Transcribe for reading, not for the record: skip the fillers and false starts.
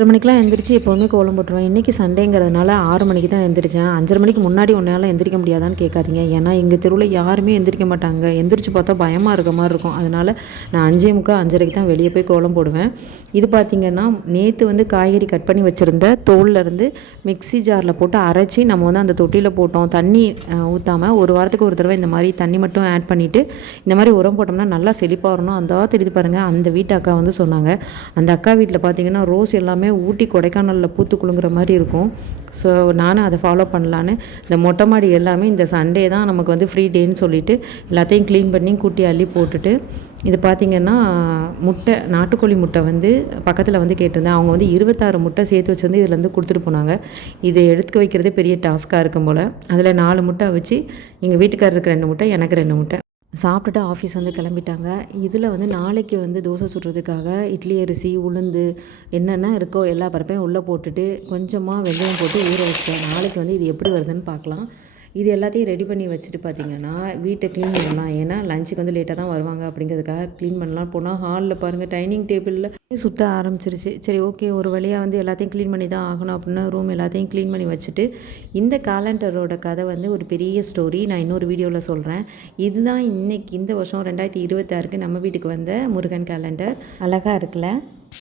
6 மணிக்கெலாம் எந்திரிச்சு எப்போவுமே கோலம் போட்டுருவேன். இன்றைக்கி சண்டேங்கிறதுனால 6 மணிக்கு தான் எந்திரிச்சேன். 5:30 மணிக்கு முன்னாடி உன்னால் எந்திரிக்க முடியாதான்னு கேட்காதீங்க. ஏன்னா எங்கள் தெருவில் யாருமே எந்திரிக்க மாட்டாங்க. எந்திரிச்சு பார்த்தா பயமாக இருக்க மாதிரி இருக்கும். அதனால் நான் 5:45 5:30க்கு தான் வெளியே போய் கோலம் போடுவேன். இது பார்த்திங்கன்னா நேற்று வந்து காய்கறி கட் பண்ணி வச்சுருந்த தோல்லேருந்து மிக்ஸி ஜாரில் போட்டு அரைச்சி நம்ம வந்து அந்த தொட்டியில் போட்டோம். தண்ணி ஊற்றாமல் ஒரு வாரத்துக்கு ஒரு தடவை இந்த மாதிரி தண்ணி மட்டும் ஆட் பண்ணிவிட்டு இந்த மாதிரி உரம் போட்டோம்னா நல்லா செழிப்பாக வரணும். அந்த தெரியுது பாருங்கள், அந்த வீட்டு அக்கா வந்து சொன்னாங்க. அந்த அக்கா வீட்டில் பார்த்திங்கன்னா ரோஸ் எல்லாமே ஊட்டி கொடைக்கானலில் பூத்து குலுங்குற மாதிரி இருக்கும். ஸோ நானும் அதை ஃபாலோ பண்ணலான்னு இந்த மொட்டை மாடி எல்லாமே இந்த சண்டே தான் நமக்கு வந்து ஃப்ரீ டேன்னு சொல்லிவிட்டு எல்லாத்தையும் க்ளீன் பண்ணி கூட்டி அள்ளி போட்டுட்டு, இது பார்த்திங்கன்னா முட்டை, நாட்டுக்கோழி முட்டை வந்து பக்கத்தில் வந்து கேட்டிருந்தேன். அவங்க வந்து 26 முட்டை சேர்த்து வச்சு வந்து இதில் வந்து கொடுத்துட்டு போனாங்க. இதை எடுத்து வைக்கிறதே பெரிய டாஸ்க்காக இருக்கும் போல். அதில் 4 முட்டை வச்சு எங்கள் வீட்டுக்காரருக்கு 2 முட்டை, எனக்கு 2 முட்டை சாப்பிட்டுட்டு ஆஃபீஸ் வந்து கிளம்பிட்டாங்க. இதில் வந்து நாளைக்கு வந்து தோசை சுடுறதுக்காக இட்லி அரிசி, உளுந்து என்னென்ன இருக்கோ எல்லா பருப்பையும் உள்ளே போட்டுட்டு கொஞ்சமாக வெந்தயம் போட்டு ஊற வச்சிட்டேன். நாளைக்கு வந்து இது எப்படி வருதுன்னு பார்க்கலாம். இது எல்லாத்தையும் ரெடி பண்ணி வச்சுட்டு பார்த்திங்கன்னா வீட்டை க்ளீன் பண்ணலாம். ஏன்னா லஞ்சுக்கு வந்து லேட்டாக தான் வருவாங்க அப்படிங்கிறதுக்காக க்ளீன் பண்ணலாம். போனால் ஹாலில் பாருங்கள் டைனிங் டேபிளில் சுற்ற ஆரம்பிச்சிருச்சு. சரி ஓகே, ஒரு வழியாக வந்து எல்லாத்தையும் க்ளீன் பண்ணி தான் ஆகணும் அப்படின்னு ரூம் எல்லாத்தையும் க்ளீன் பண்ணி வச்சுட்டு, இந்த காலண்டரோட கதை வந்து ஒரு பெரிய ஸ்டோரி நான் இன்னொரு வீடியோவில் சொல்கிறேன். இதுதான் இன்றைக்கி இந்த வருஷம் 2026க்கு நம்ம வீட்டுக்கு வந்த முருகன் கேலண்டர். அழகாக இருக்குல்ல?